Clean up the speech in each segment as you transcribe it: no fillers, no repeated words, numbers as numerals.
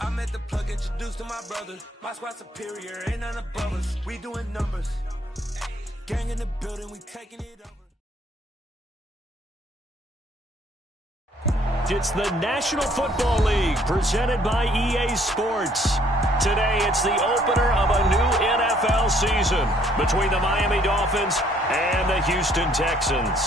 I met the plug, introduced to my brother. My squad superior, ain't none above us. We doing numbers. Gang in the building, we taking it over. It's the National Football League presented by EA Sports. Today, it's the opener of a new NFL season between the Miami Dolphins and the Houston Texans.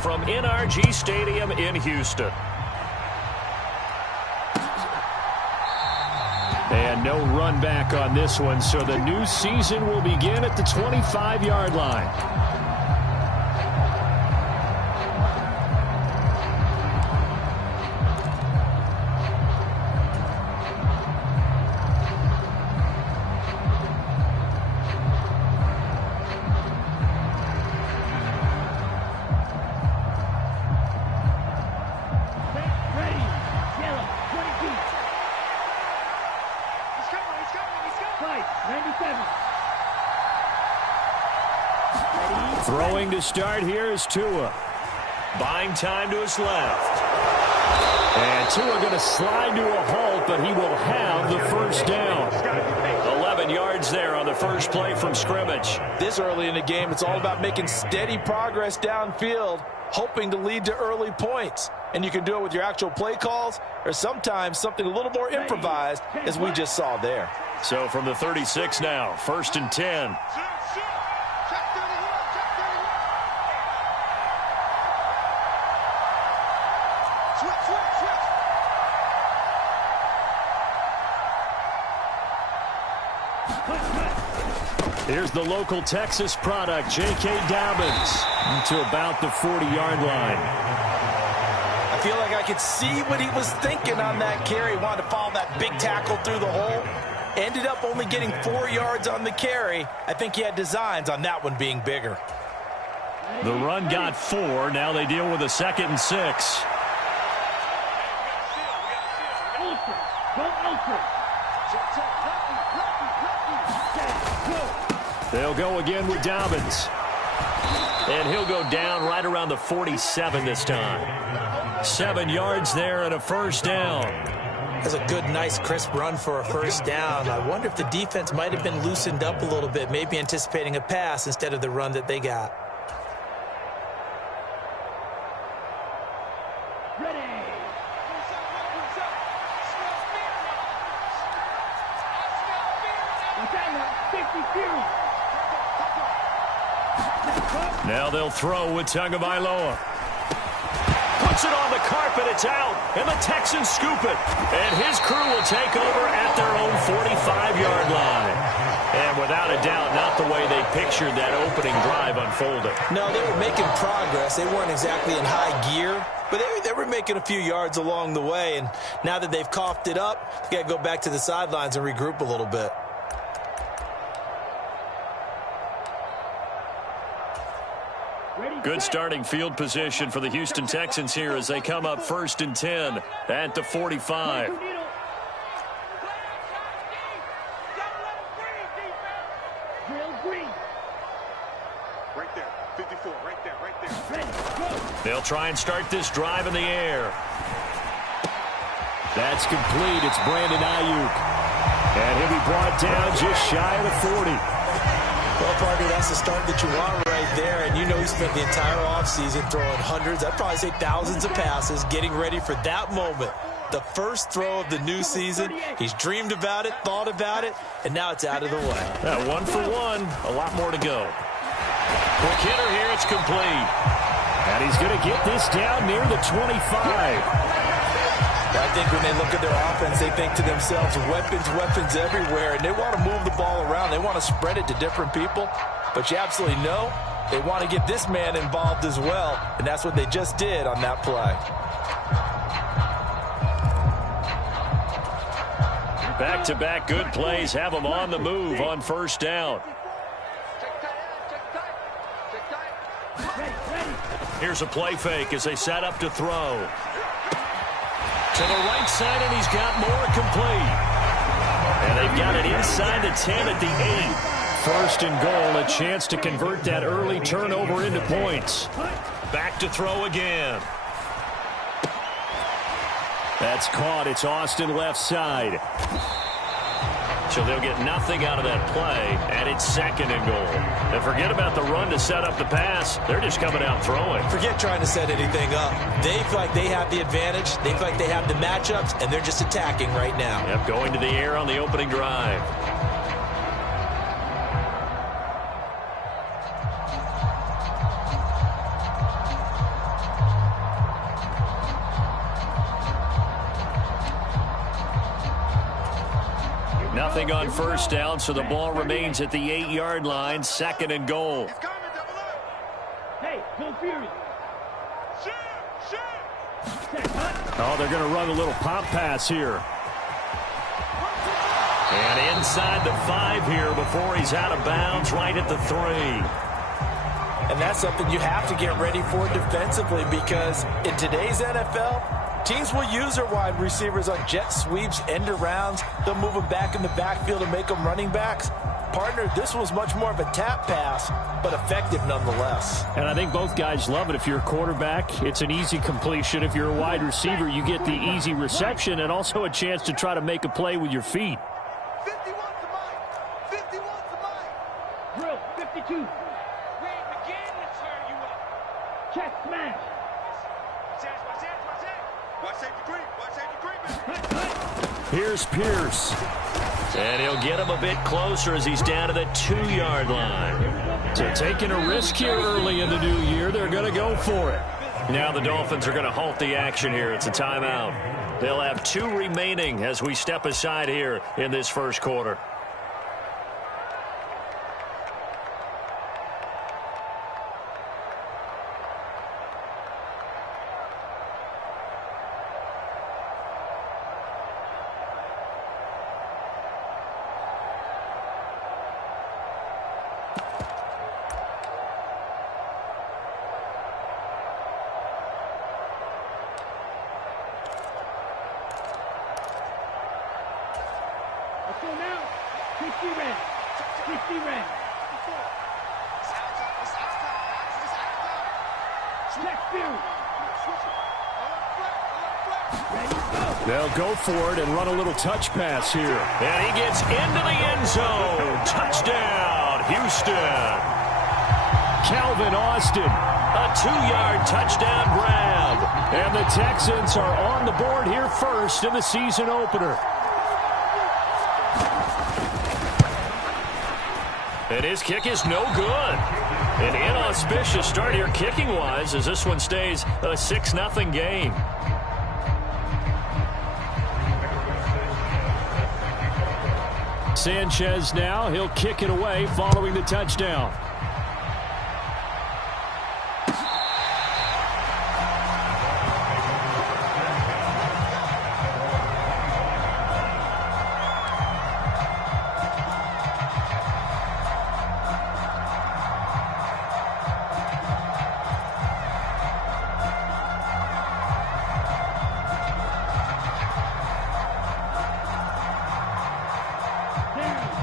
From NRG Stadium in Houston. And no run back on this one, so the new season will begin at the 25-yard line. Throwing to start here is Tua. Buying time to his left. And Tua going to slide to a halt, but he will have the first down. 11 yards there on the first play from scrimmage. This early in the game, it's all about making steady progress downfield, hoping to lead to early points. And you can do it with your actual play calls or sometimes something a little more improvised, as we just saw there. So from the 36 now, 1st and 10. Here's the local Texas product, J.K. Dobbins, to about the 40-yard line. I feel like I could see what he was thinking on that carry. Wanted to follow that big tackle through the hole. Ended up only getting 4 yards on the carry. I think he had designs on that one being bigger. The run got 4. Now they deal with a 2nd and 6. They'll go again with Dobbins. And he'll go down right around the 47 this time. 7 yards there and a first down. That's a good, nice, crisp run for a first down. I wonder if the defense might have been loosened up a little bit, maybe anticipating a pass instead of the run that they got. Now they'll throw with Tagovailoa. Puts it on the carpet, it's out, and the Texans scoop it. And his crew will take over at their own 45-yard line. And without a doubt, not the way they pictured that opening drive unfolding. No, they were making progress. They weren't exactly in high gear, but they were making a few yards along the way. And now that they've coughed it up, they got to go back to the sidelines and regroup a little bit. Good starting field position for the Houston Texans here as they come up 1st and 10 at the 45. Right there, 54, right there. They'll try and start this drive in the air. That's complete. It's Brandon Ayuk. And he'll be brought down just shy of the 40. Well, partner, that's the start that you want right there. And you know he spent the entire offseason throwing hundreds, I'd probably say thousands of passes, getting ready for that moment. The first throw of the new season. He's dreamed about it, thought about it, and now it's out of the way. 1 for 1. A lot more to go. Quick hitter here. It's complete. And he's going to get this down near the 25. I think when they look at their offense, they think to themselves, weapons everywhere, and they want to move the ball around. They want to spread it to different people, but you absolutely know they want to get this man involved as well, and that's what they just did on that play. Back-to-back good plays have them on the move on first down. Here's a play fake as they set up to throw. To the right side, and he's got more complete. And they've got it inside the 10 at the 8. First and goal, a chance to convert that early turnover into points. Back to throw again. That's caught. It's Austin left side. So they'll get nothing out of that play, and it's second and goal. And forget about the run to set up the pass. They're just coming out throwing. Forget trying to set anything up. They feel like they have the advantage. They feel like they have the matchups, and they're just attacking right now. Yep, going to the air on the opening drive. Nothing on first down, so the ball remains at the 8-yard line. Second and goal. Hey, go Fury. Oh, they're going to run a little pop pass here. And inside the 5 here before he's out of bounds, right at the 3. And that's something you have to get ready for defensively, because in today's NFL, teams will use their wide receivers on jet sweeps, end arounds. They'll move them back in the backfield and make them running backs. Partner, this was much more of a tap pass, but effective nonetheless. And I think both guys love it. If you're a quarterback, it's an easy completion. If you're a wide receiver, you get the easy reception and also a chance to try to make a play with your feet. 51 to Mike. 51 to Mike. Drill, 52. We ain't begin to turn you up. Check smash. Here's Pierce. And he'll get him a bit closer as he's down to the 2-yard line. So taking a risk here early in the new year, they're going to go for it. Now the Dolphins are going to halt the action here. It's a timeout. They'll have 2 remaining as we step aside here in this first quarter. So now, 50 red. 50 red. Check Fury. They'll go for it and run a little touch pass here. And he gets into the end zone. Touchdown, Houston. Calvin Austin, a 2-yard touchdown grab. And the Texans are on the board here first in the season opener. And his kick is no good. An inauspicious start here kicking-wise as this one stays a 6-0 game. Sanchez now, he'll kick it away following the touchdown.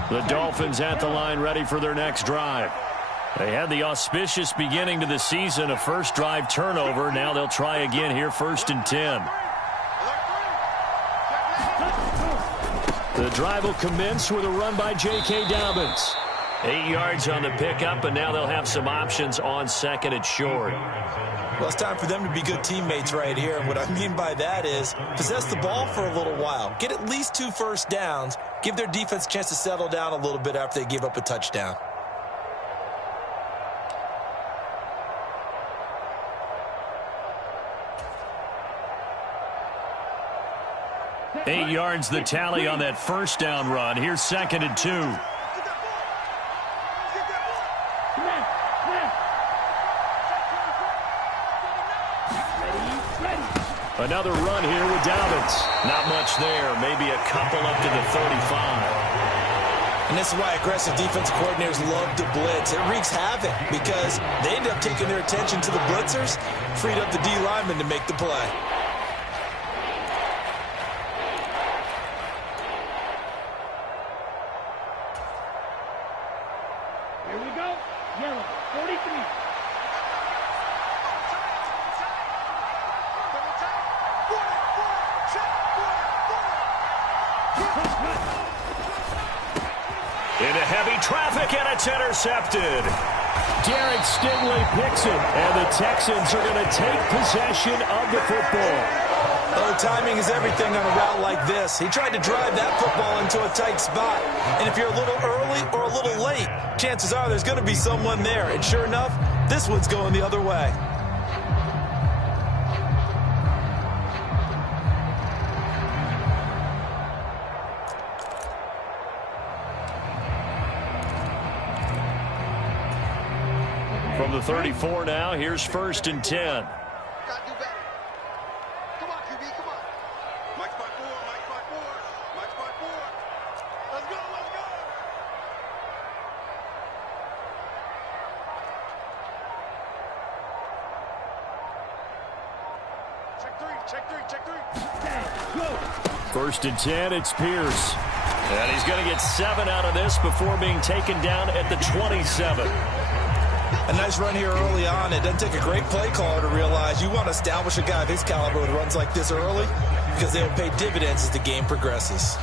The Dolphins at the line ready for their next drive. They had the auspicious beginning to the season, a first drive turnover. Now they'll try again here, 1st and 10. The drive will commence with a run by J.K. Dobbins. 8 yards on the pickup, and now they'll have some options on 2nd and short. Well, it's time for them to be good teammates right here. And what I mean by that is possess the ball for a little while. Get at least 2 first downs. Give their defense a chance to settle down a little bit after they give up a touchdown. Eight yards the tally on that first down run. Here's 2nd and 2. Another run here with Dobbins. Not much there. Maybe a couple up to the 35. And this is why aggressive defensive coordinators love to blitz. It wreaks havoc because they end up taking their attention to the blitzers, freed up the D lineman to make the play. Here we go. Yellow, 43. Into heavy traffic, and it's intercepted. Derek Stingley picks it, and the Texans are going to take possession of the football. Oh, timing is everything on a route like this. He tried to drive that football into a tight spot. And if you're a little early or a little late, chances are there's going to be someone there. And sure enough, this one's going the other way. From the 34 now, here's 1st and 10. Gotta do better. Come on, QB, come on. Mike's by 4, Mike's by 4, Mike's by 4. Let's go, let's go. Check three. 1st and 10, it's Pierce. And he's going to get 7 out of this before being taken down at the 27. A nice run here early on. It doesn't take a great play caller to realize you want to establish a guy of his caliber with runs like this early because they'll pay dividends as the game progresses.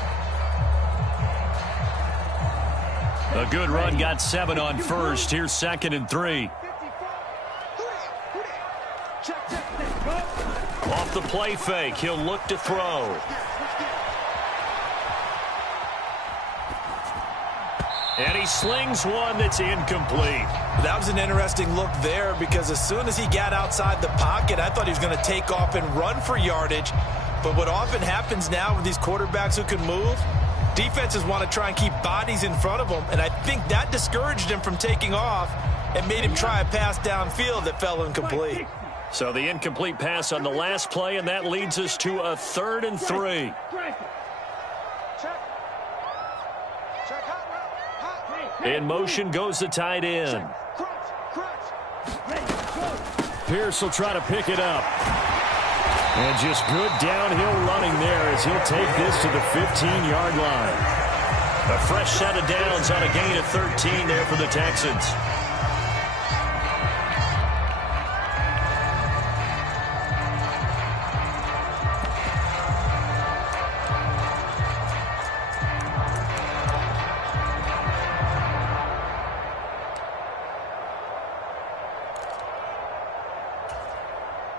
A good run, got 7 on 1st. Here's 2nd and 3. Off the play fake, he'll look to throw. And he slings one that's incomplete. That was an interesting look there because as soon as he got outside the pocket, I thought he was going to take off and run for yardage. But what often happens now with these quarterbacks who can move, defenses want to try and keep bodies in front of them. And I think that discouraged him from taking off and made him try a pass downfield that fell incomplete. So the incomplete pass on the last play, and that leads us to a 3rd and 3. In motion goes the tight end. Pierce will try to pick it up. And just good downhill running there as he'll take this to the 15-yard line. A fresh set of downs on a gain of 13 there for the Texans.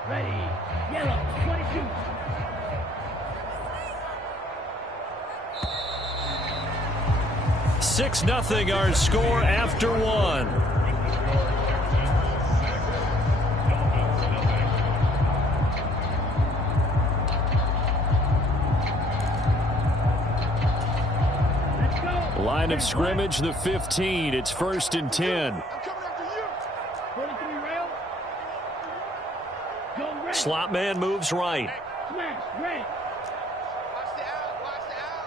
Ready. Yellow, 22. Six 0 our score after 1. Line of scrimmage, the 15. It's 1st and 10. Slot man moves right. Smash, red. Watch the out, watch the out.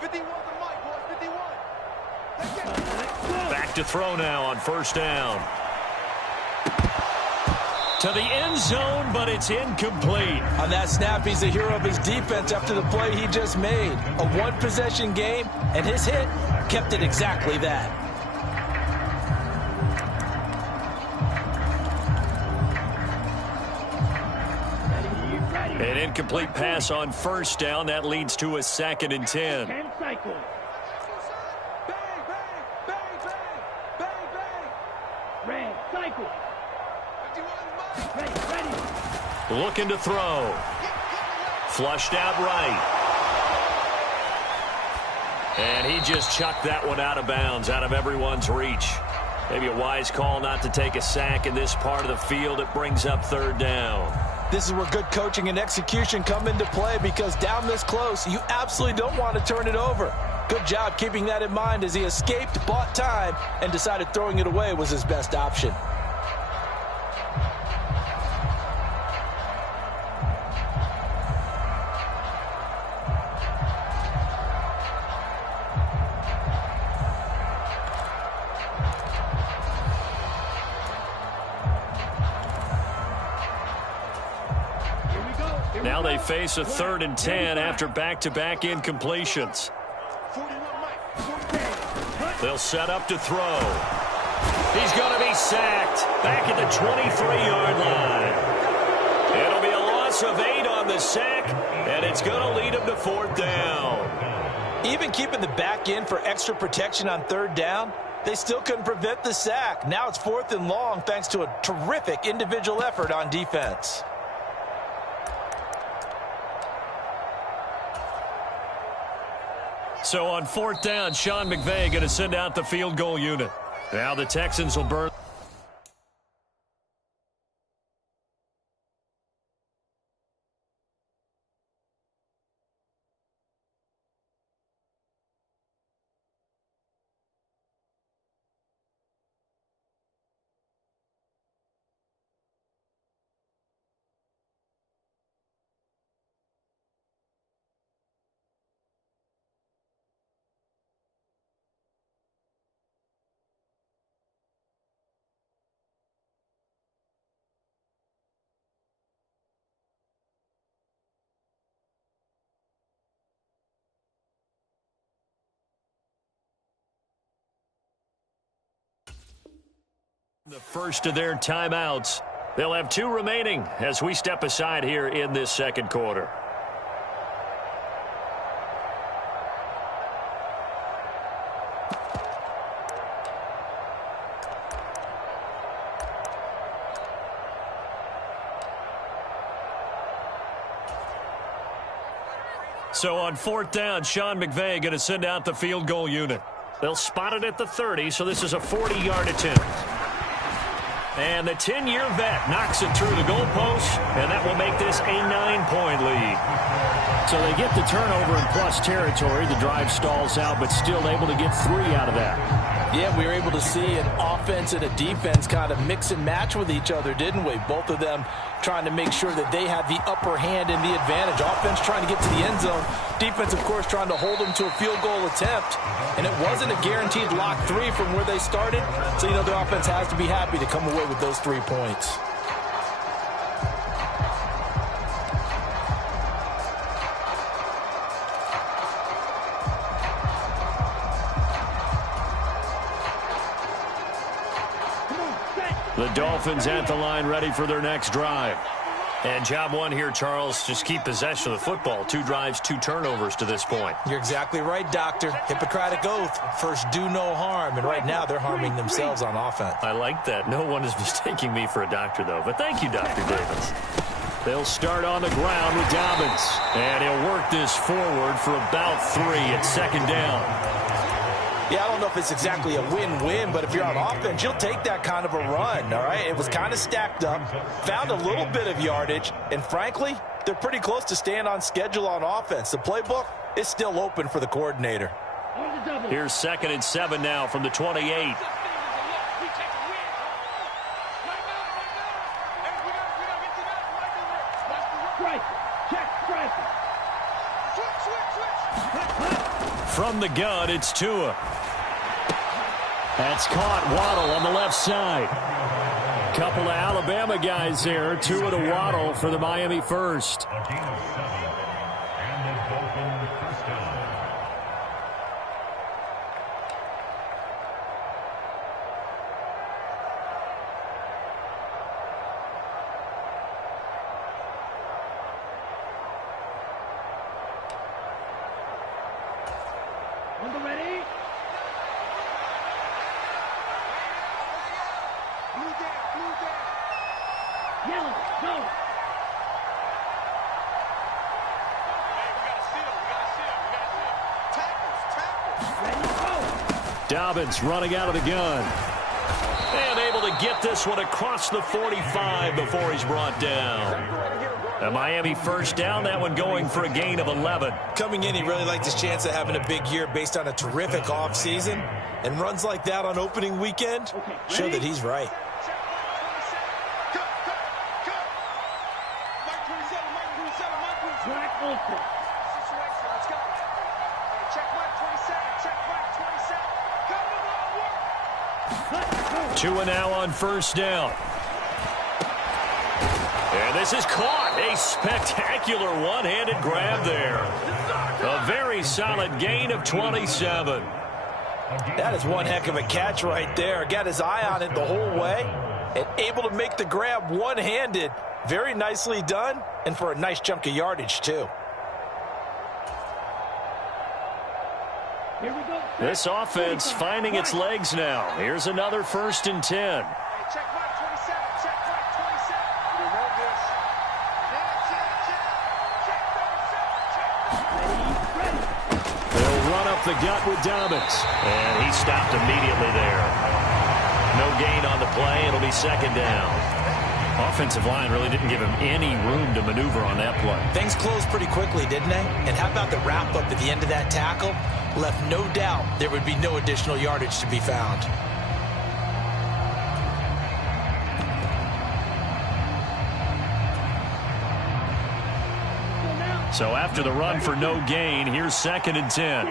51 to Mike, boys, 51. Back to throw now on 1st down. To the end zone, but it's incomplete. On that snap, he's the hero of his defense after the play he just made. A one-possession game, and his hit kept it exactly that. An incomplete pass on 1st down. That leads to a 2nd and 10. 10 cycle. Bang, bang, bang, bang, bang, bang. Red, cycle. 51 Mike. Ready. Looking to throw. Flushed out right. And he just chucked that one out of bounds, out of everyone's reach. Maybe a wise call not to take a sack in this part of the field. It brings up 3rd down. This is where good coaching and execution come into play because down this close, you absolutely don't want to turn it over. Good job keeping that in mind as he escaped, bought time, and decided throwing it away was his best option. Now they face a 3rd and 10 after back-to-back incompletions. They'll set up to throw. He's going to be sacked back at the 23-yard line. It'll be a loss of 8 on the sack, and it's going to lead him to 4th down. Even keeping the back in for extra protection on 3rd down, they still couldn't prevent the sack. Now it's 4th and long thanks to a terrific individual effort on defense. So on 4th down, Sean McVay going to send out the field goal unit. Now the Texans will burn. The first of their timeouts. They'll have 2 remaining as we step aside here in this second quarter. So on 4th down, Sean McVay going to send out the field goal unit. They'll spot it at the 30, so this is a 40-yard attempt. And the 10-year vet knocks it through the goalpost, and that will make this a 9-point lead. So they get the turnover in plus territory. The drive stalls out, but still able to get 3 out of that. Yeah, we were able to see an offense and a defense kind of mix and match with each other, didn't we? Both of them trying to make sure that they had the upper hand and the advantage. Offense trying to get to the end zone. Defense, of course, trying to hold them to a field goal attempt. And it wasn't a guaranteed lock 3 from where they started. So, you know, the offense has to be happy to come away with those 3 points. The Dolphins at the line ready for their next drive. And job one here, Charles, just keep possession of the football. 2 drives, 2 turnovers to this point. You're exactly right, Doctor. Hippocratic oath. First, do no harm. And right now, they're harming themselves on offense. I like that. No one is mistaking me for a doctor, though. But thank you, Dr. Davis. They'll start on the ground with Dobbins. And he'll work this forward for about 3 at 2nd down. Yeah, I don't know if it's exactly a win-win, but if you're on offense, you'll take that kind of a run, all right? It was kind of stacked up, found a little bit of yardage, and frankly, they're pretty close to staying on schedule on offense. The playbook is still open for the coordinator. Here's 2nd and 7 now from the 28. From the gun, it's Tua. That's caught. Waddle on the left side. Couple of Alabama guys there. Tua to Waddle for the Miami first. Dobbins running out of the gun. And able to get this one across the 45 before he's brought down. A Miami first down, that one going for a gain of 11. Coming in, he really liked his chance of having a big year based on a terrific offseason. And runs like that on opening weekend show that he's right. Tua now on first down. And This is caught. A spectacular one-handed grab there. A very solid gain of 27. That is one heck of a catch right there. Got his eye on it the whole way and able to make the grab one-handed. Very nicely done, and for a nice chunk of yardage, too. This offense finding its legs now. Here's another 1st and 10. Check right 27. Check right 27. You know this. Check. They'll run up the gut with Dobbins. And he stopped immediately there. No gain on the play. It'll be 2nd down. Offensive line really didn't give him any room to maneuver on that play. Things closed pretty quickly, didn't they? And how about the wrap-up at the end of that tackle? Left no doubt there would be no additional yardage to be found. So after the run for no gain, here's 2nd and 10.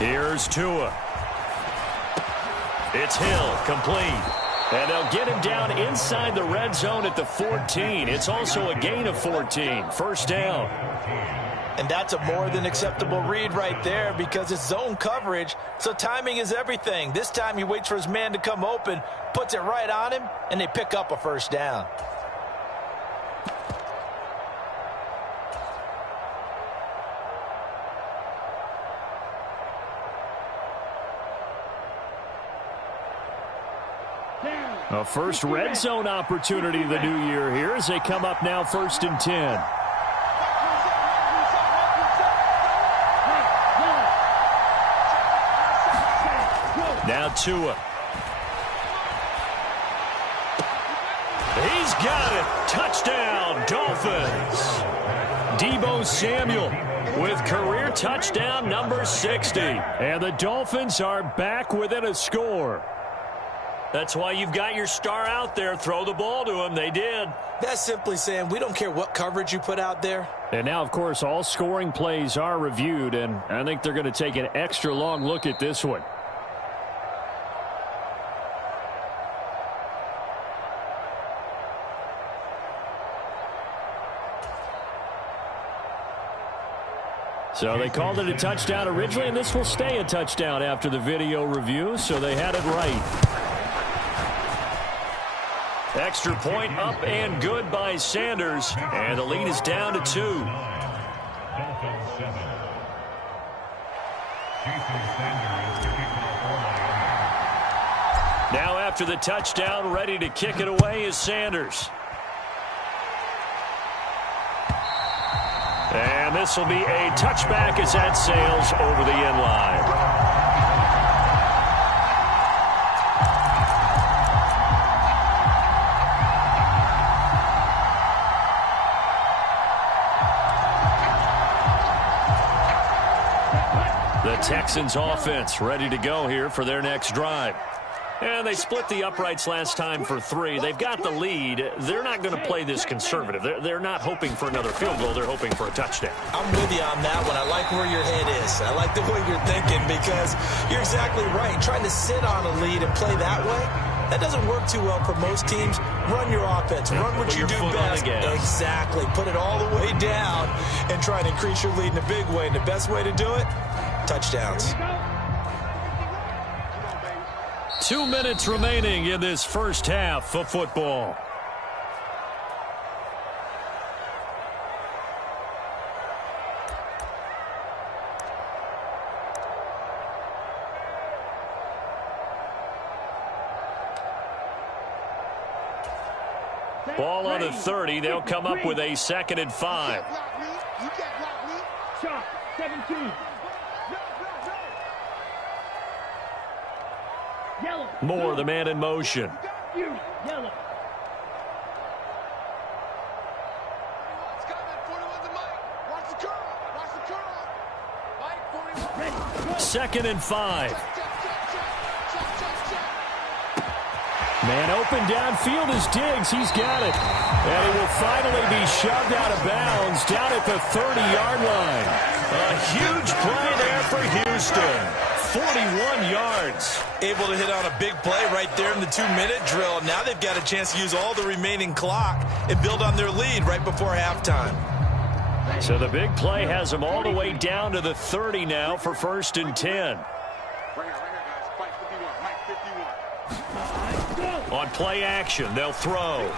Here's Tua. It's Hill, complete. And they'll get him down inside the red zone at the 14. It's also a gain of 14. 1st down. And that's a more than acceptable read right there because it's zone coverage, so timing is everything. This time he waits for his man to come open, puts it right on him, and they pick up a 1st down. A first red zone opportunity the new year here as they come up now 1st and 10. Now Tua. He's got it. Touchdown, Dolphins. Deebo Samuel with career touchdown number 60. And the Dolphins are back within a score. That's why you've got your star out there. Throw the ball to him. They did. That's simply saying we don't care what coverage you put out there. And now, of course, all scoring plays are reviewed, and I think they're going to take an extra long look at this one. So they called it a touchdown originally, and this will stay a touchdown after the video review, so they had it right. Extra point up and good by Sanders, and the lead is down to 2. Now after the touchdown, ready to kick it away is Sanders. And this will be a touchback as that sails over the end line. The Texans offense ready to go here for their next drive. And they split the uprights last time for 3. They've got the lead. They're not going to play this conservative. They're not hoping for another field goal. They're hoping for a touchdown. I'm with you on that one. I like where your head is. I like the way you're thinking because you're exactly right. Trying to sit on a lead and play that way, that doesn't work too well for most teams. Run your offense. Run what you do best. Exactly. Put it all the way down and try and increase your lead in a big way. And the best way to do it, touchdowns. 2 minutes remaining in this first half of football. Ball on the 30. They'll come up with a 2nd and 5. Shot 17. Moore, the man in motion. Yellow. Second and 5. Man open downfield is Diggs. He's got it. And it will finally be shoved out of bounds down at the 30-yard line. A huge play there for Houston. 41 yards. Able to hit on a big play right there in the 2-minute drill. Now they've got a chance to use all the remaining clock and build on their lead right before halftime. So the big play has them all the way down to the 30 now for 1st and 10. Right here, guys. Mike 51. Mike 51. On play action, they'll throw.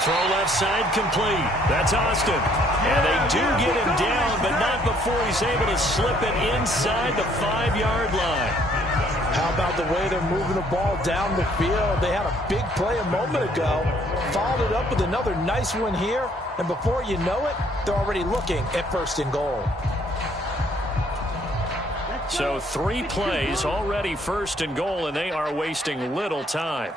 Throw left side complete. That's Austin. And they do get him down, but not before he's able to slip it inside the 5-yard line. How about the way they're moving the ball down the field? They had a big play a moment ago. Followed it up with another nice one here. And before you know it, they're already looking at 1st and goal. So 3 plays, already 1st and goal, and they are wasting little time.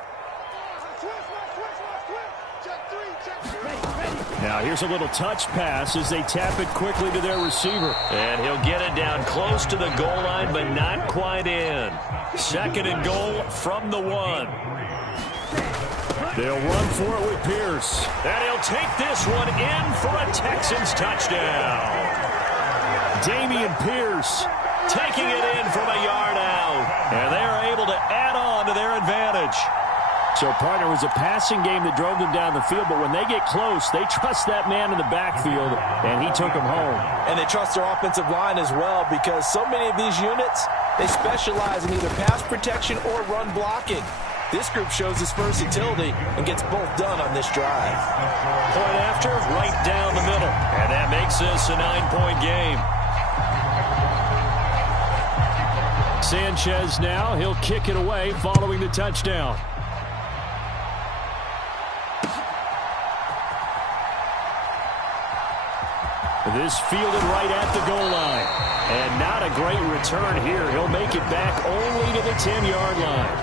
Now here's a little touch pass as they tap it quickly to their receiver. And he'll get it down close to the goal line, but not quite in. 2nd and goal from the 1. They'll run for it with Pierce. And he'll take this one in for a Texans touchdown. Damian Pierce taking it in from a yard out. And they are able to add on to their advantage. So, partner, it was a passing game that drove them down the field, but when they get close, they trust that man in the backfield, and he took them home. And they trust their offensive line as well, because so many of these units, they specialize in either pass protection or run blocking. This group shows its versatility and gets both done on this drive. Point after, right down the middle. And that makes this a 9-point game. Sanchez now, he'll kick it away following the touchdown. This fielded right at the goal line. And not a great return here. He'll make it back only to the 10-yard line.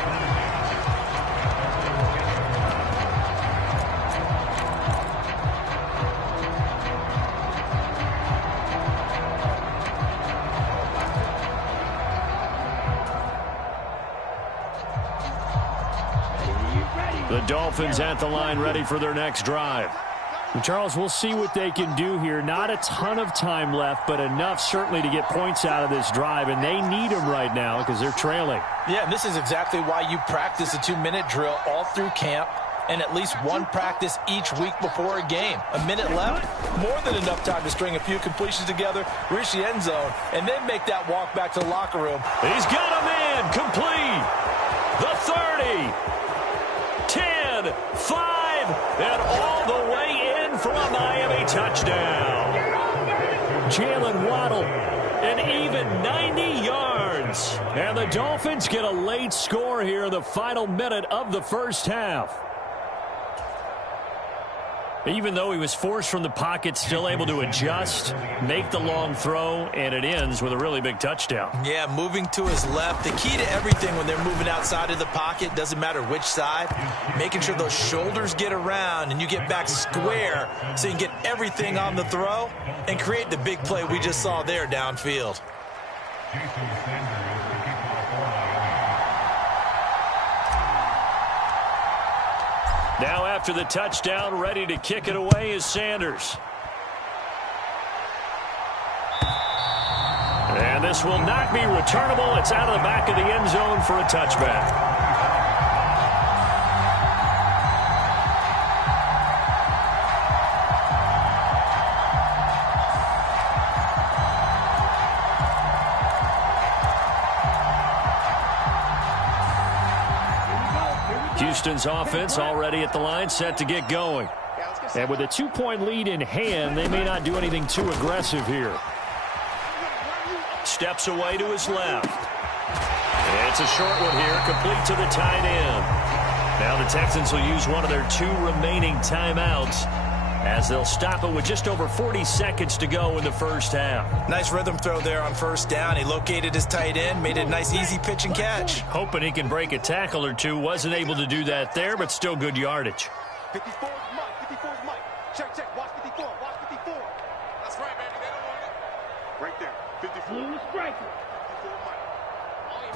The Dolphins at the line ready for their next drive. And Charles, we'll see what they can do here. Not a ton of time left, but enough certainly to get points out of this drive, and they need them right now because they're trailing. Yeah, and this is exactly why you practice a 2-minute drill all through camp and at least one practice each week before a game. A minute left, more than enough time to string a few completions together, reach the end zone, and then make that walk back to the locker room. He's got a man complete. The 30, 10, 5, and all the way in for a Miami touchdown. Jalen Waddle, an even 90 yards. And the Dolphins get a late score here in the final minute of the first half. Even though he was forced from the pocket, still able to adjust, make the long throw, and it ends with a really big touchdown. Yeah, moving to his left. The key to everything when they're moving outside of the pocket, doesn't matter which side, making sure those shoulders get around and you get back square so you can get everything on the throw and create the big play we just saw there downfield. Now after the touchdown, ready to kick it away is Sanders. And this will not be returnable. It's out of the back of the end zone for a touchback. Houston's offense already at the line, set to get going. And with a 2-point lead in hand, they may not do anything too aggressive here. Steps away to his left. And it's a short one here, complete to the tight end. Now the Texans will use one of their 2 remaining timeouts as they'll stop it with just over 40 seconds to go in the first half. Nice rhythm throw there on first down. He located his tight end, made it a nice easy pitch and catch. Hoping he can break a tackle or two. Wasn't able to do that there, but still good yardage. 54 is Mike. 54 is Mike. Check, check. Watch 54. Watch 54. That's right, baby. They don't want it. Right there. 54.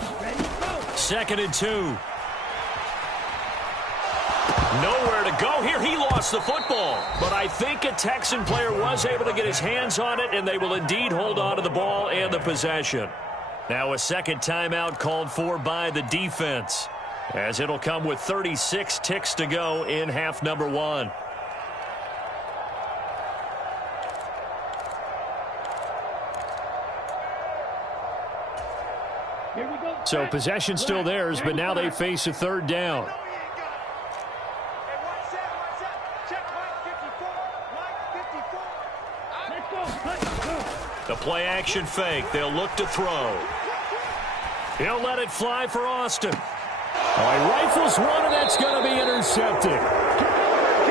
54 Mike. Second and 2. Nowhere to go here. He lost the football. But I think a Texan player was able to get his hands on it, and they will indeed hold on to the ball and the possession. Now a second timeout called for by the defense, as it'll come with 36 ticks to go in half number 1. So possession still theirs, but now they face a third down. The play action fake. They'll look to throw. He'll let it fly for Austin. He rifles one, and that's going to be intercepted.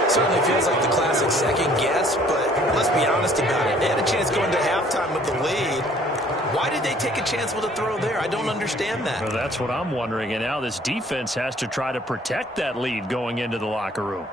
Certainly feels like the classic second guess, but let's be honest about it. They had a chance going to halftime with the lead. Why did they take a chance with a throw there? I don't understand that. Well, that's what I'm wondering, and now this defense has to try to protect that lead going into the locker room.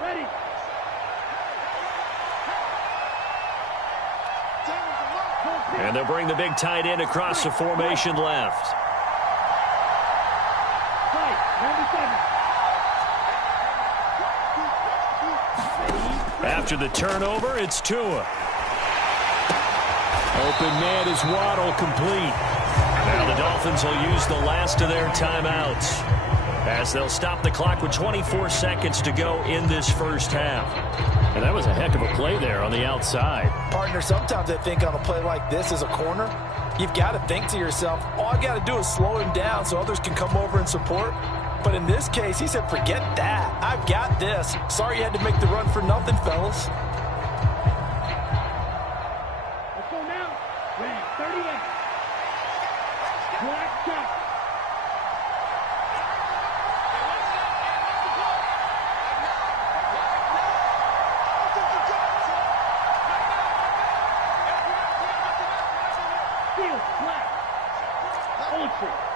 Ready. And they'll bring the big tight end across the formation left. After the turnover, it's Tua. Open man is Waddle, complete. Now the Dolphins will use the last of their timeouts, as they'll stop the clock with 24 seconds to go in this first half. And that was a heck of a play there on the outside. Partner, sometimes I think on a play like this as a corner, you've got to think to yourself, all I got to do is slow him down so others can come over and support. But in this case, he said, forget that. I've got this. Sorry you had to make the run for nothing, fellas. Let's go now. Ready, 38. Black shot.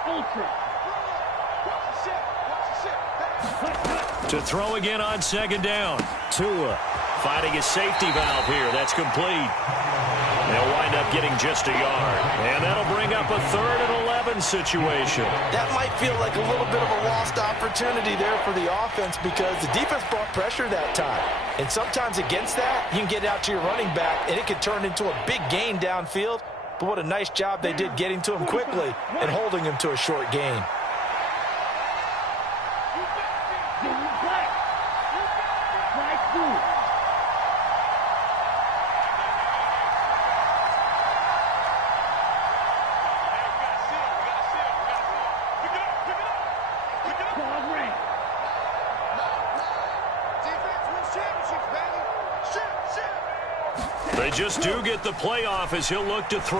Ultra. To throw again on second down. Tua finding his safety valve here. That's complete. They'll wind up getting just a yard. And that'll bring up a 3rd and 11 situation. That might feel like a little bit of a lost opportunity there for the offense because the defense brought pressure that time. And sometimes against that, you can get out to your running back, and it can turn into a big gain downfield. But what a nice job they did getting to him quickly and holding him to a short gain. They just do get the playoff as he'll look to throw.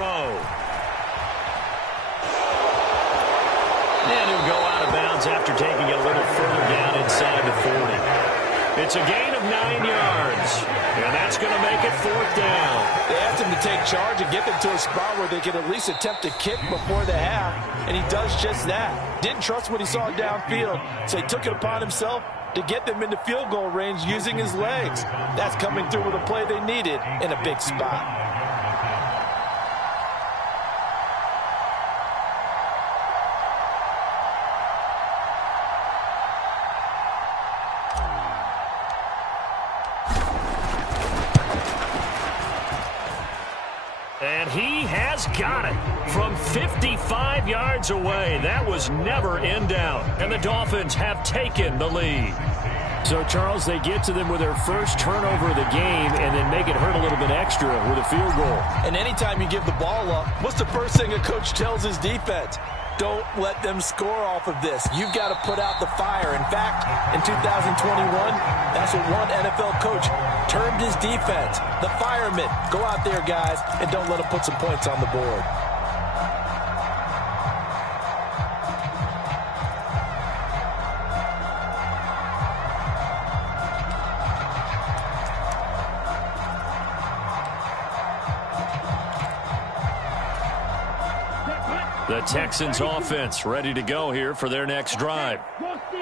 And he'll go out of bounds after taking it a little further down inside the 40. It's a gain of 9 yards, and that's going to make it 4th down. They asked him to take charge and get them to a spot where they could at least attempt to kick before the half, and he does just that. Didn't trust what he saw downfield, so he took it upon himself to get them into field goal range using his legs. That's coming through with a play they needed in a big spot. And he has got it from 55 yards away. That was never in doubt. And the Dolphins have taken the lead. So, Charles, they get to them with their first turnover of the game and then make it hurt a little bit extra with a field goal. And anytime you give the ball up, what's the first thing a coach tells his defense? Don't let them score off of this. You've got to put out the fire. In fact, in 2021, that's what one NFL coach termed his defense. The firemen. Go out there, guys, and don't let them put some points on the board. The Texans offense ready to go here for their next drive.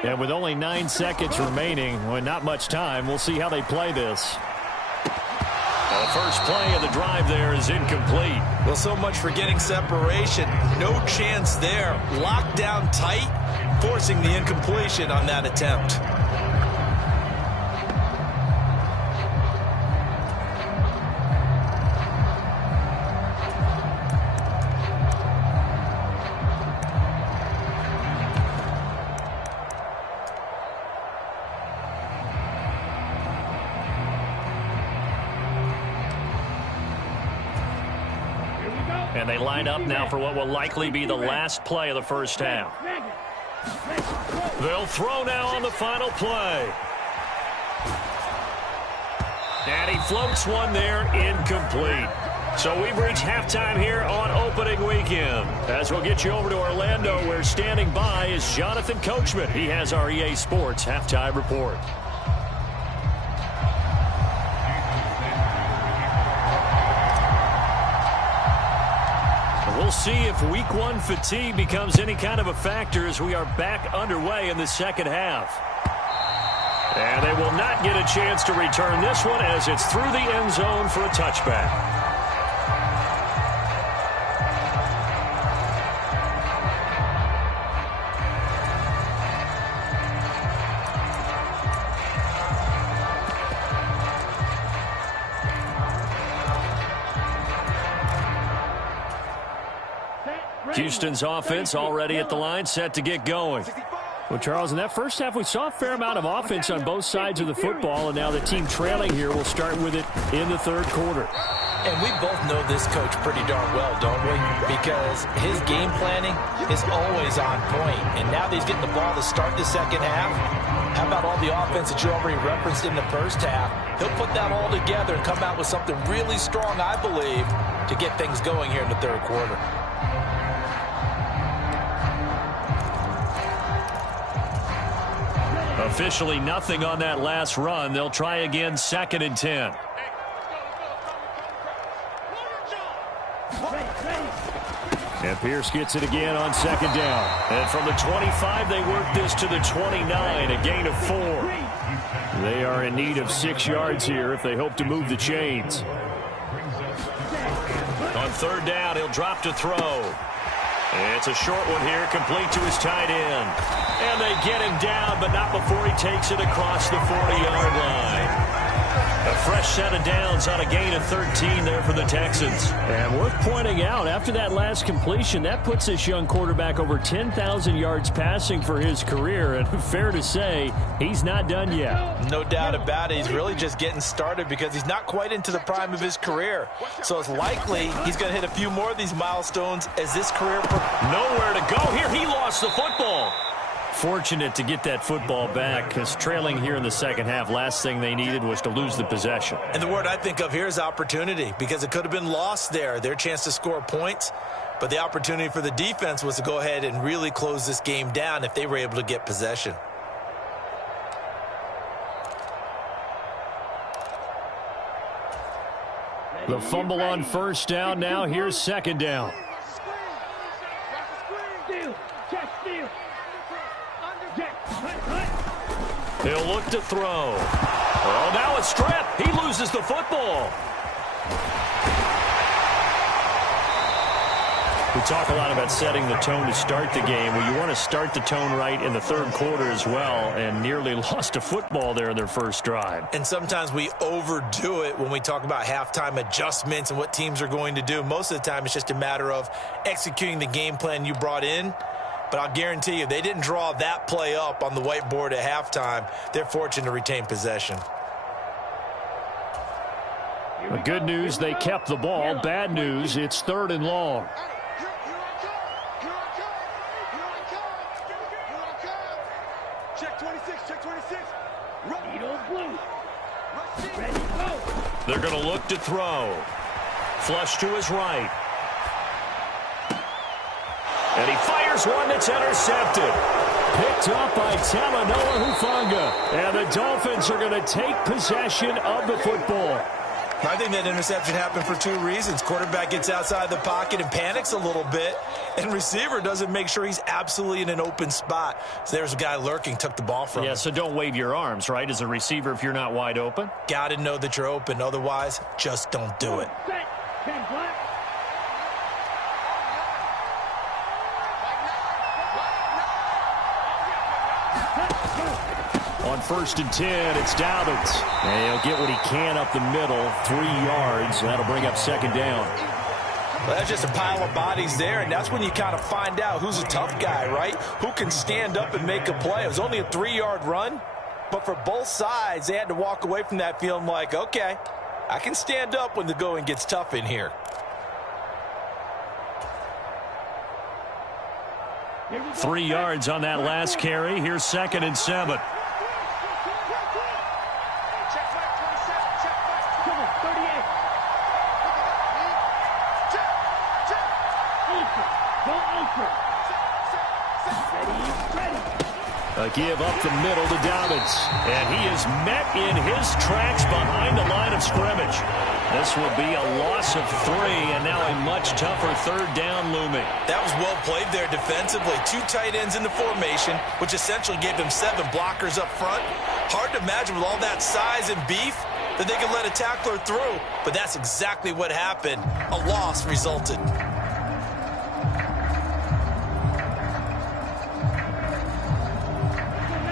And with only 9 seconds remaining, well, not much time, we'll see how they play this. The first play of the drive there is incomplete. Well, so much for getting separation. No chance there. Locked down tight, forcing the incompletion on that attempt. And they line up now for what will likely be the last play of the first half. They'll throw now on the final play. And he floats one there, incomplete. So we've reached halftime here on opening weekend. As we'll get you over to Orlando, where standing by is Jonathan Coachman. He has our EA Sports halftime report. We'll see if week one fatigue becomes any kind of a factor as we are back underway in the second half. And they will not get a chance to return this one as it's through the end zone for a touchback. Houston's offense already at the line, set to get going. Well, Charles, in that first half, we saw a fair amount of offense on both sides of the football, and now the team trailing here will start with it in the third quarter. And we both know this coach pretty darn well, don't we? Because his game planning is always on point. And now that he's getting the ball to start the second half, how about all the offense that you already referenced in the first half? He'll put that all together and come out with something really strong, I believe, to get things going here in the third quarter. Officially nothing on that last run. They'll try again, 2nd and 10. And Pierce gets it again on 2nd down. And from the 25, they work this to the 29, a gain of 4. They are in need of 6 yards here if they hope to move the chains. On 3rd down, he'll drop to throw. It's a short one here, complete to his tight end. And they get him down, but not before he takes it across the 40-yard line. A fresh set of downs on a gain of 13 there for the Texans. And worth pointing out, after that last completion, that puts this young quarterback over 10,000 yards passing for his career. And fair to say, he's not done yet. No doubt about it. He's really just getting started because he's not quite into the prime of his career. So it's likely he's going to hit a few more of these milestones as this career... Nowhere to go here. He lost the football. Fortunate to get that football back because trailing here in the second half, last thing they needed was to lose the possession. And the word I think of here is opportunity because it could have been lost there. Their chance to score points, but the opportunity for the defense was to go ahead and really close this game down if they were able to get possession. The fumble on 1st down. Now here's 2nd down. He'll look to throw. Oh, now it's stripped. He loses the football. We talk a lot about setting the tone to start the game. Well, you want to start the tone right in the third quarter as well, and nearly lost a football there in their first drive. And sometimes we overdo it when we talk about halftime adjustments and what teams are going to do. Most of the time, it's just a matter of executing the game plan you brought in. But I'll guarantee you, they didn't draw that play up on the whiteboard at halftime. They're fortunate to retain possession. The good news, they kept the ball. Bad news, it's 3rd and long. Check 26, check 26. They're going to look to throw. Flush to his right. And he fires one that's intercepted. Picked up by Talanoa Hufanga. And the Dolphins are going to take possession of the football. I think that interception happened for two reasons. Quarterback gets outside the pocket and panics a little bit, and receiver doesn't make sure he's absolutely in an open spot. So there's a guy lurking, took the ball from him. Yeah, so don't wave your arms, right, as a receiver if you're not wide open. Got to know that you're open. Otherwise, just don't do it. On 1st and 10, it's Dobbins. And he'll get what he can up the middle, 3 yards. That'll bring up 2nd down. Well, that's just a pile of bodies there, and that's when you kind of find out who's a tough guy, right? Who can stand up and make a play. It was only a 3-yard run, but for both sides, they had to walk away from that feeling like, okay, I can stand up when the going gets tough in here. 3 yards on that last carry. Here's 2nd and 7. A give up the middle to Dobbins. And he is met in his tracks behind the line of scrimmage. This will be a loss of 3, and now a much tougher 3rd down looming. That was well played there defensively. 2 tight ends in the formation, which essentially gave them 7 blockers up front. Hard to imagine with all that size and beef that they could let a tackler through. But that's exactly what happened. A loss resulted.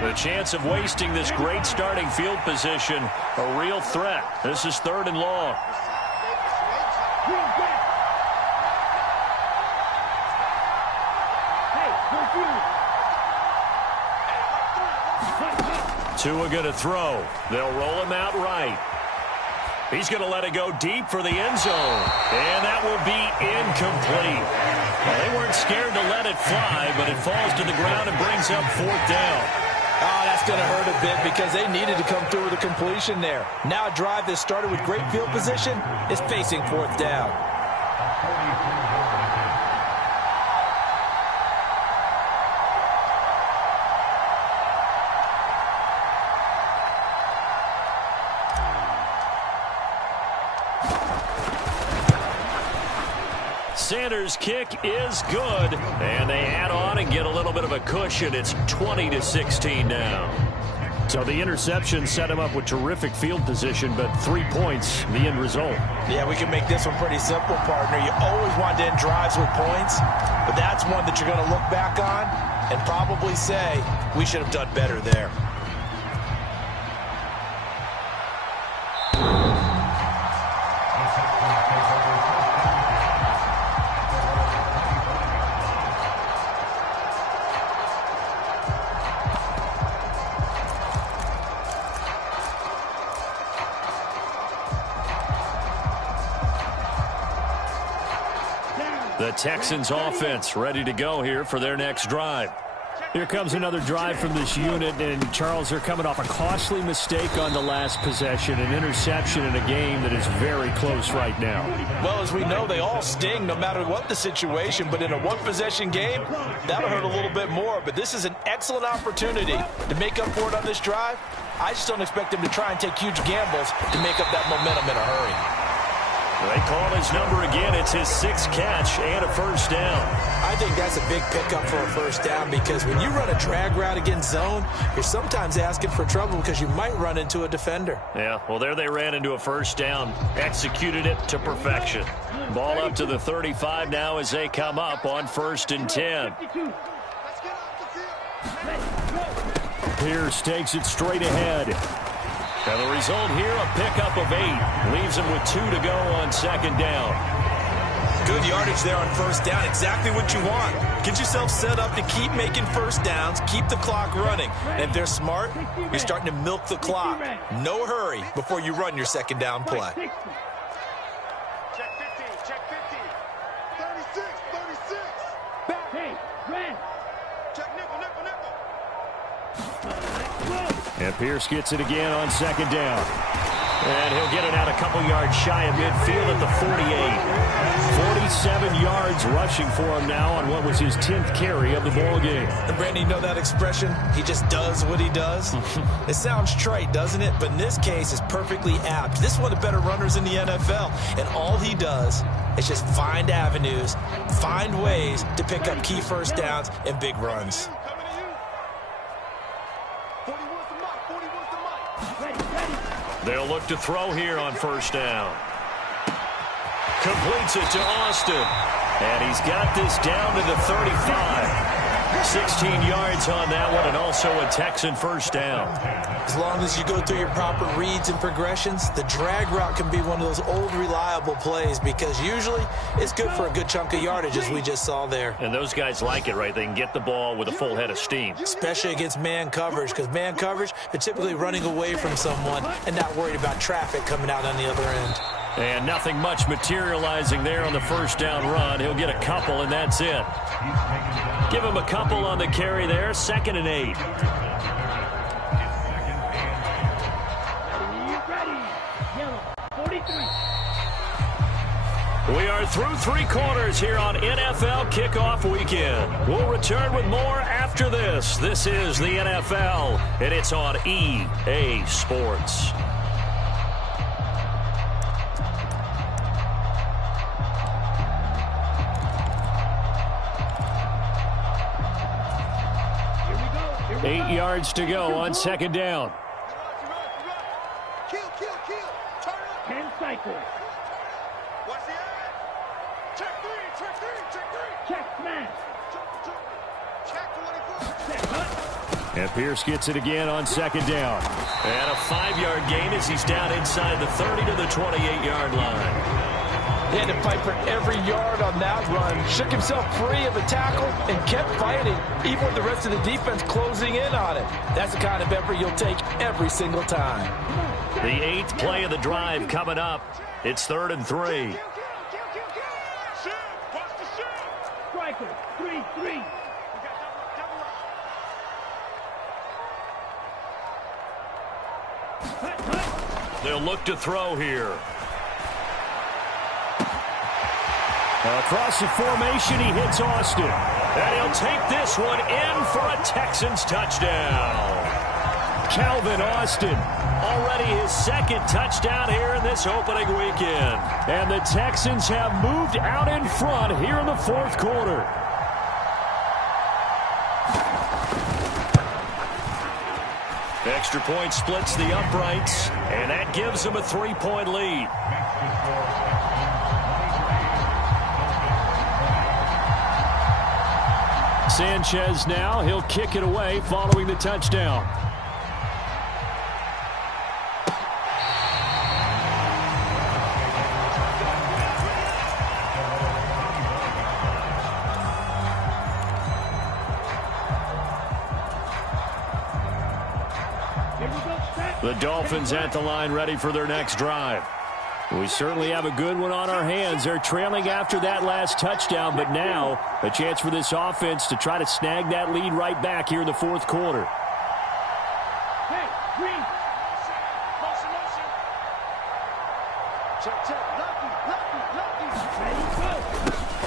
The chance of wasting this great starting field position, a real threat. This is 3rd and long. Tua going to throw. They'll roll him out right. He's going to let it go deep for the end zone. And that will be incomplete. Well, they weren't scared to let it fly, but it falls to the ground and brings up 4th down. Oh, that's going to hurt a bit because they needed to come through with a completion there. Now a drive that started with great field position is facing 4th down. Sanders' kick is good, and they add on and get a little bit of a cushion. It's 20-16 now. So the interception set him up with terrific field position, but 3 points, the end result. Yeah, we can make this one pretty simple, partner. You always want to end drives with points, but that's one that you're going to look back on and probably say, we should have done better there. The Texans offense ready to go here for their next drive. Here comes another drive from this unit, and Charles, they're coming off a costly mistake on the last possession, an interception in a game that is very close right now. Well, as we know, they all sting no matter what the situation, but in a one-possession game, that'll hurt a little bit more. But this is an excellent opportunity to make up for it on this drive. I just don't expect them to try and take huge gambles to make up that momentum in a hurry. They call his number again. It's his 6th catch and a 1st down. I think that's a big pickup for a 1st down because when you run a drag route against zone, you're sometimes asking for trouble because you might run into a defender. Yeah, well, there they ran into a 1st down. Executed it to perfection. Ball up to the 35 now as they come up on 1st and 10. Pierce takes it straight ahead. And the result here, a pickup of 8. Leaves them with 2 to go on 2nd down. Good yardage there on 1st down. Exactly what you want. Get yourself set up to keep making 1st downs, keep the clock running. And if they're smart, you're starting to milk the clock. No hurry before you run your 2nd down play. Check 15, check 15. 36, 36. Back. Hey, red. Check nickel, nickel, nickel. And Pierce gets it again on 2nd down. And he'll get it out a couple yards shy of midfield at the 48. 47 yards rushing for him now on what was his 10th carry of the ball game. And Brandon, you know that expression? He just does what he does. It sounds trite, doesn't it? But in this case, it's perfectly apt. This is one of the better runners in the NFL. And all he does is just find avenues, find ways to pick up key first downs and big runs. They'll look to throw here on first down. Completes it to Austin. And he's got this down to the 35. 16 yards on that one, and also a Texan first down. As long as you go through your proper reads and progressions, the drag route can be one of those old reliable plays because usually it's good for a good chunk of yardage, as we just saw there. And those guys like it, right? They can get the ball with a full head of steam. Especially against man coverage, because man coverage, they're typically running away from someone and not worried about traffic coming out on the other end. And nothing much materializing there on the first down run. He'll get a couple, and that's it. Give him a couple on the carry there. 2nd and 8. We are through 3 quarters here on NFL Kickoff Weekend. We'll return with more after this. This is the NFL, and it's on EA Sports. Here 8 yards to go on 2nd down. Kill. Turn up. 10 cycles. Watch the eye. Check three. Check smash. Check 24. And Pierce gets it again on 2nd down. And a 5-yard gain as he's down inside the 30 to the 28-yard line. He had to fight for every yard on that run. Shook himself free of a tackle and kept fighting, even with the rest of the defense closing in on it. That's the kind of effort you'll take every single time. The 8th play of the drive coming up. It's 3rd and 3. Striker, 3-3. They'll look to throw here. Across the formation, he hits Austin. And he'll take this one in for a Texans touchdown. Calvin Austin, already his 2nd touchdown here in this opening weekend. And the Texans have moved out in front here in the 4th quarter. Extra point splits the uprights, and that gives them a 3-point lead. Sanchez now, he'll kick it away following the touchdown. The Dolphins at the line ready for their next drive. We certainly have a good one on our hands. They're trailing after that last touchdown, but now a chance for this offense to try to snag that lead right back here in the 4th quarter. Hey, green. Check.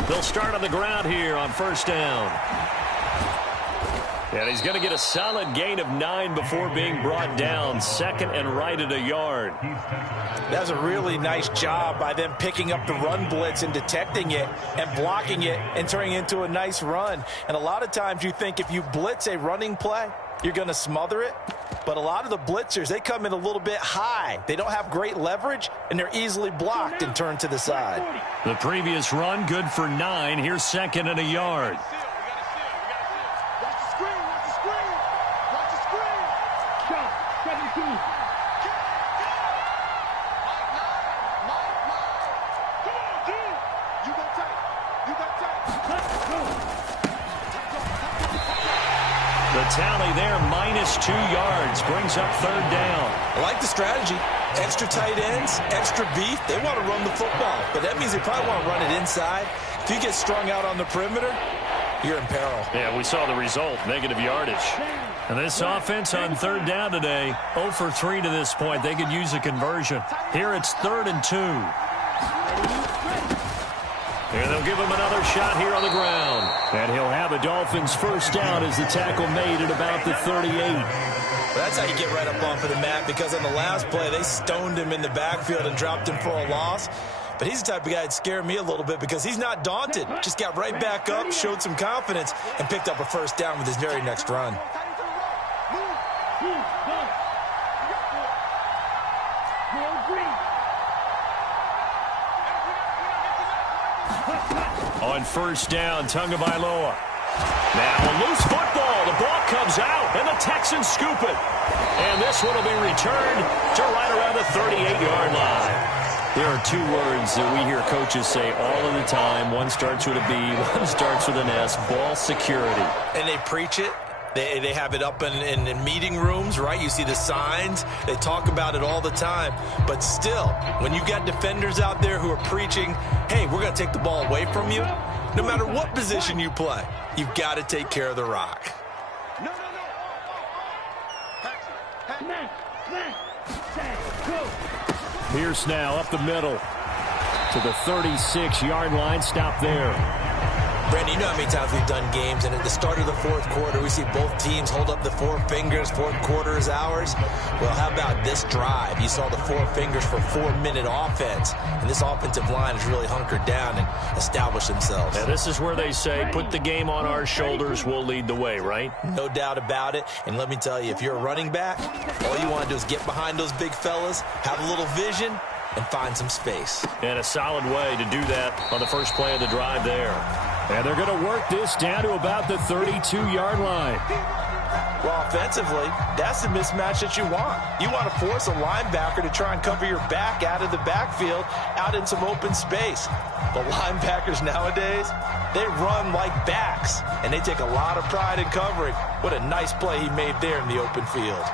They'll start on the ground here on first down. And he's going to get a solid gain of 9 before being brought down. 2nd and right at a yard. That was a really nice job by them picking up the run blitz and detecting it and blocking it and turning it into a nice run. And a lot of times you think if you blitz a running play, you're going to smother it. But a lot of the blitzers, they come in a little bit high. They don't have great leverage, and they're easily blocked and turned to the side. The previous run good for 9. Here's 2nd and a yard. The tally there, -2 yards, brings up 3rd down. I like the strategy. Extra tight ends, extra beef. They want to run the football, but that means they probably want to run it inside. If you get strung out on the perimeter, you're in peril. Yeah, we saw the result, negative yardage. And this offense on third down today, 0 for 3 to this point. They could use a conversion. Here it's 3rd and 2. And they'll give him another shot here on the ground. And he'll have a Dolphins first down as the tackle made at about the 38. Well, that's how you get right up off of the mat, because on the last play, they stoned him in the backfield and dropped him for a loss. But he's the type of guy that scared me a little bit because he's not daunted. Just got right back up, showed some confidence, and picked up a first down with his very next run. On first down, Tagovailoa. Now a loose football. The ball comes out, and the Texans scoop it. And this one will be returned to right around the 38-yard line. There are two words that we hear coaches say all of the time. One starts with a B, one starts with an S, ball security. And they preach it. They have it up in meeting rooms, right? You see the signs. They talk about it all the time. But still, when you've got defenders out there who are preaching, hey, we're going to take the ball away from you, no matter what position you play, you've got to take care of the rock. No. Pierce now up the middle to the 36-yard line. Stop there. Brandon, you know how many times we've done games, and at the start of the fourth quarter, we see both teams hold up the four fingers, fourth quarter is ours. Well, how about this drive? You saw the four fingers for 4-minute offense, and this offensive line has really hunkered down and established themselves. Now, this is where they say, put the game on our shoulders, we'll lead the way, right? No doubt about it, and let me tell you, if you're a running back, all you want to do is get behind those big fellas, have a little vision, and find some space. And a solid way to do that on the first play of the drive there. And they're going to work this down to about the 32-yard line. Well, offensively, that's the mismatch that you want. You want to force a linebacker to try and cover your back out of the backfield, out in some open space. The linebackers nowadays, they run like backs, and they take a lot of pride in covering. What a nice play he made there in the open field.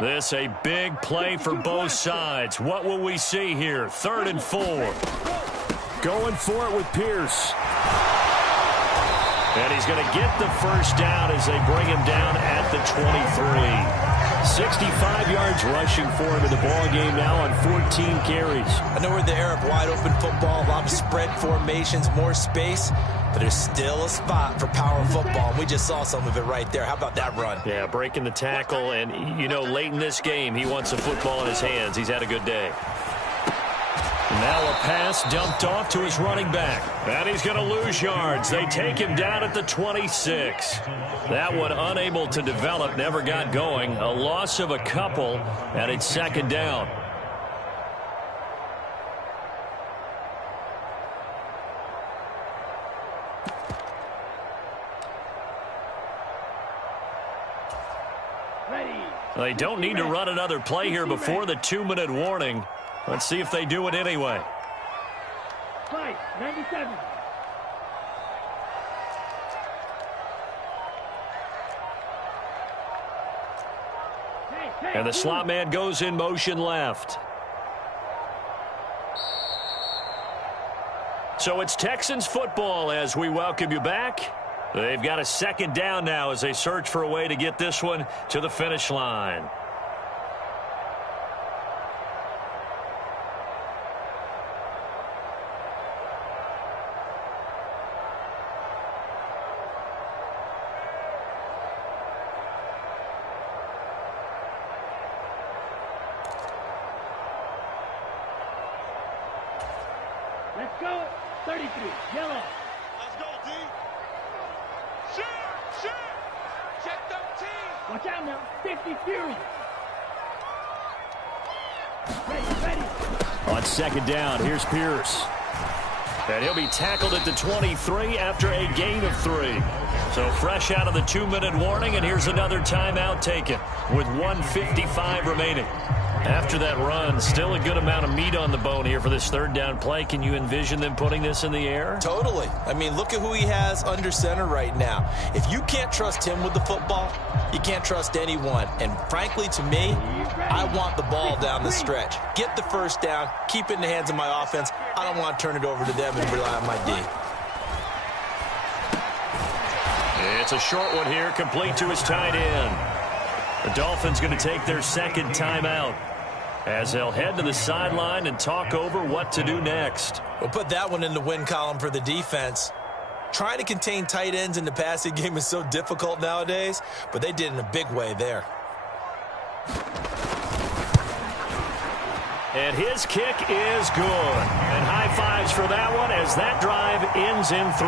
This a big play for both sides. What will we see here? 3rd and 4. Going for it with Pierce. And he's going to get the first down as they bring him down at the 23. 65 yards rushing for him in the ball game now on 14 carries. I know we're in the era of wide open football, a lot of spread formations, more space, but there's still a spot for power football. We just saw some of it right there. How about that run? Yeah, breaking the tackle, and you know, late in this game, he wants the football in his hands. He's had a good day. Now a pass dumped off to his running back. And he's going to lose yards. They take him down at the 26. That one unable to develop, never got going. A loss of a couple, and it's 2nd down. They don't need to run another play here before the 2-minute warning. Let's see if they do it anyway. 97. And the slot man goes in motion left. So it's Texans football as we welcome you back. They've got a 2nd down now as they search for a way to get this one to the finish line. Let's go. 33. Yellow. Let's go, D. Shoot. Check 13. Watch out now. 50 Fury. Ready. On 2nd down, here's Pierce. And he'll be tackled at the 23 after a gain of 3. So fresh out of the 2-minute warning, and here's another timeout taken with 1:55 remaining. After that run, still a good amount of meat on the bone here for this 3rd down play. Can you envision them putting this in the air? Totally. I mean, look at who he has under center right now. If you can't trust him with the football, you can't trust anyone. And frankly, to me, I want the ball down the stretch. Get the first down, keep it in the hands of my offense. I don't want to turn it over to them and rely on my D. It's a short one here, complete to his tight end. The Dolphins going to take their second timeout as they'll head to the sideline and talk over what to do next. We'll put that one in the win column for the defense. Trying to contain tight ends in the passing game is so difficult nowadays, but they did in a big way there. And his kick is good. And high fives for that one as that drive ends in 3.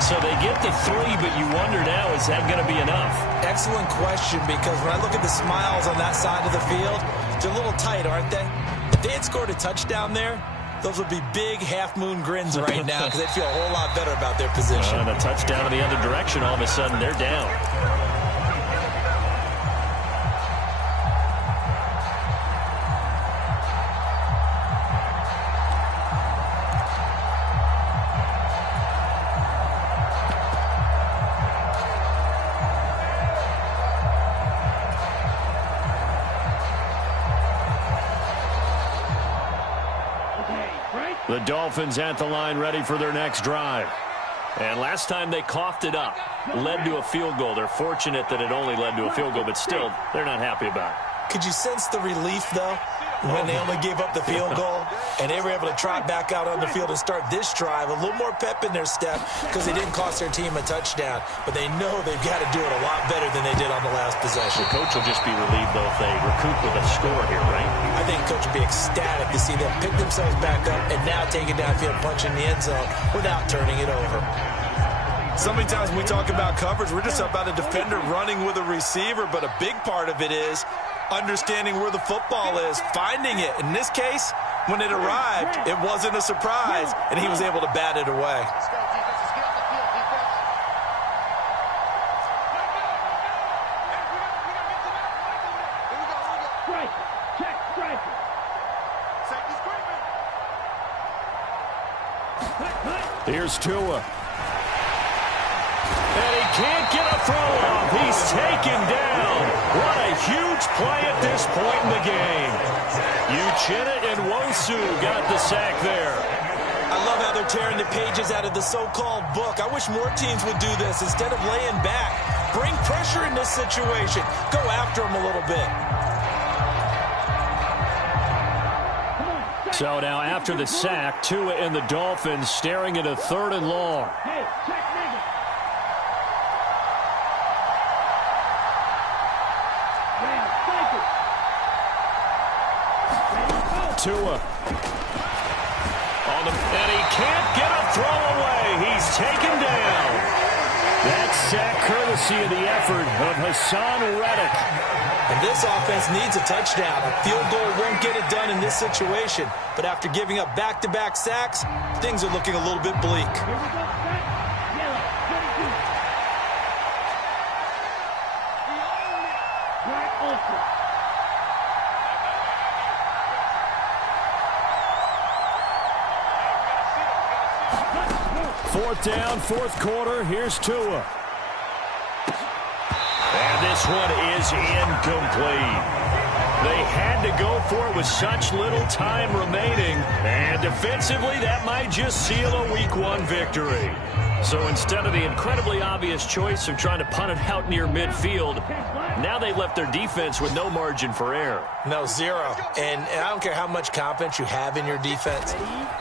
So they get the 3, but you wonder now, is that going to be enough? Excellent question, because when I look at the smiles on that side of the field, they're a little tight, aren't they? If they had scored a touchdown there, those would be big half-moon grins right now because they'd feel a whole lot better about their position. And a touchdown in the other direction, all of a sudden they're down. The Dolphins at the line ready for their next drive. And last time they coughed it up, led to a field goal. They're fortunate that it only led to a field goal, but still, they're not happy about it. Could you sense the relief, though, when they only gave up the field goal and they were able to trot back out on the field and start this drive? A little more pep in their step because they didn't cost their team a touchdown, but they know they've got to do it a lot better than they did on the last possession. The coach will just be relieved, though, if they recoup with a score here, right? I think coach would be ecstatic to see them pick themselves back up and now take it downfield, punch in the end zone without turning it over. So many times when we talk about coverage, we're just about a defender running with a receiver, but a big part of it is understanding where the football is, finding it. In this case, when it arrived, it wasn't a surprise, and he was able to bat it away. Here's Tua. And he can't get a throw off. He's taken down. What a huge play at this point in the game. Uchenna and Nwosu got the sack there. I love how they're tearing the pages out of the so-called book. I wish more teams would do this instead of laying back. Bring pressure in this situation. Go after them a little bit. So now after the sack, Tua and the Dolphins staring at a 3rd and long. Tua. And he can't get a throw away. He's taken down. That sack courtesy of the effort of Hassan Reddick. And this offense needs a touchdown. A field goal won't get it done in this situation. But after giving up back-to-back sacks, things are looking a little bit bleak. Fourth down, 4th quarter. Here's Tua. And this one is incomplete. They had to go for it with such little time remaining. And defensively, that might just seal a Week 1 victory. So instead of the incredibly obvious choice of trying to punt it out near midfield, now they left their defense with no margin for error. No, zero. And I don't care how much confidence you have in your defense.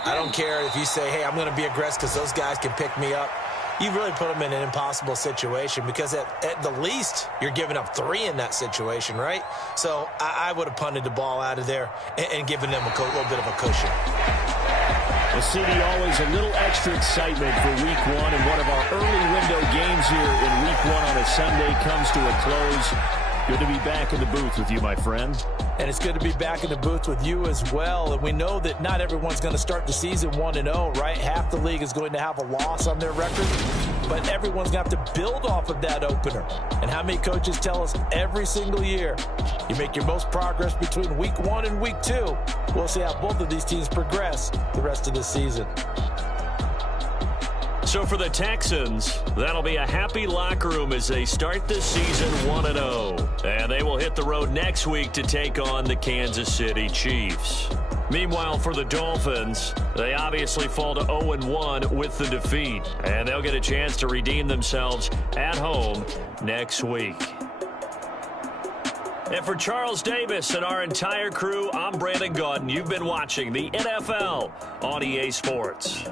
I don't care if you say, hey, I'm going to be aggressive because those guys can pick me up. You really put them in an impossible situation because at the least, you're giving up 3 in that situation, right? So I would have punted the ball out of there and given them a little bit of a cushion. Well, CD, always a little extra excitement for Week 1, and one of our early window games here in Week 1 on a Sunday comes to a close. Good to be back in the booth with you, my friend. And it's good to be back in the booth with you as well. And we know that not everyone's going to start the season 1-0, right? Half the league is going to have a loss on their record. But everyone's going to have to build off of that opener. And how many coaches tell us every single year, you make your most progress between Week 1 and Week 2. We'll see how both of these teams progress the rest of the season. So So for the Texans, that'll be a happy locker room as they start the season 1-0. And they will hit the road next week to take on the Kansas City Chiefs. Meanwhile, for the Dolphins, they obviously fall to 0-1 with the defeat. And they'll get a chance to redeem themselves at home next week. And for Charles Davis and our entire crew, I'm Brandon Gaudin. You've been watching the NFL on EA Sports.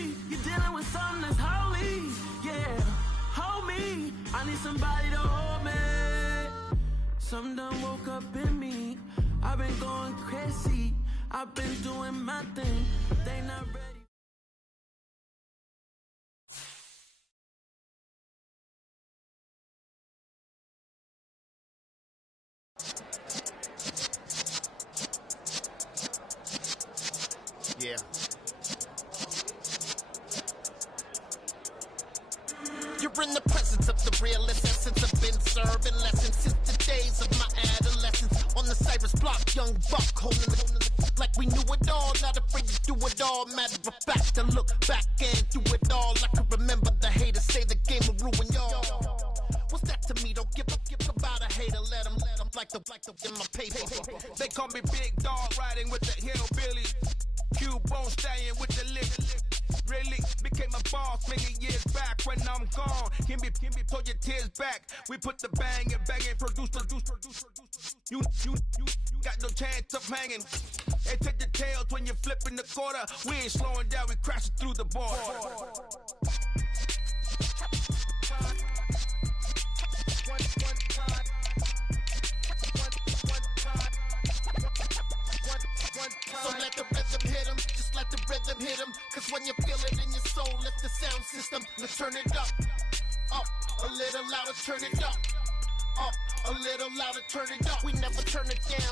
slowly, you're dealing with something that's holy. Yeah, hold me. I need somebody to hold me. Something done woke up in me. I've been going crazy. I've been doing my thing. They not ready. Yeah. You're in the presence of the realest essence. I've been serving lessons since the days of my adolescence. On the Cypress block, young buck holding the like we knew it all. Not afraid to do it all. Matter of fact, to look back and do it all. I can remember the haters say the game will ruin y'all. What's that to me? Don't give about a hater. Let them like the in my paper. They call me Big Dog, riding with the hillbillies. Q-Bone stallion with the lick. Really became a boss many years back. When I'm gone, can be pull your tears back. We put the bang and produce. You got no chance of hanging. They take the tails when you're flipping the quarter. We ain't slowing down, we crashing through the border. So let the rhythm hit him, just let the rhythm hit him. Cause when you feel it in your soul, lift the sound system. Let's turn it up a little louder, turn it up a little louder, turn it up. We never turn it down,